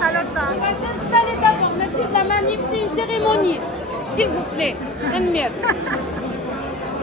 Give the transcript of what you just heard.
خالتها. On va s'installer d'abord. Merci de la manif, c'est une cérémonie. S'il vous plaît. Admire.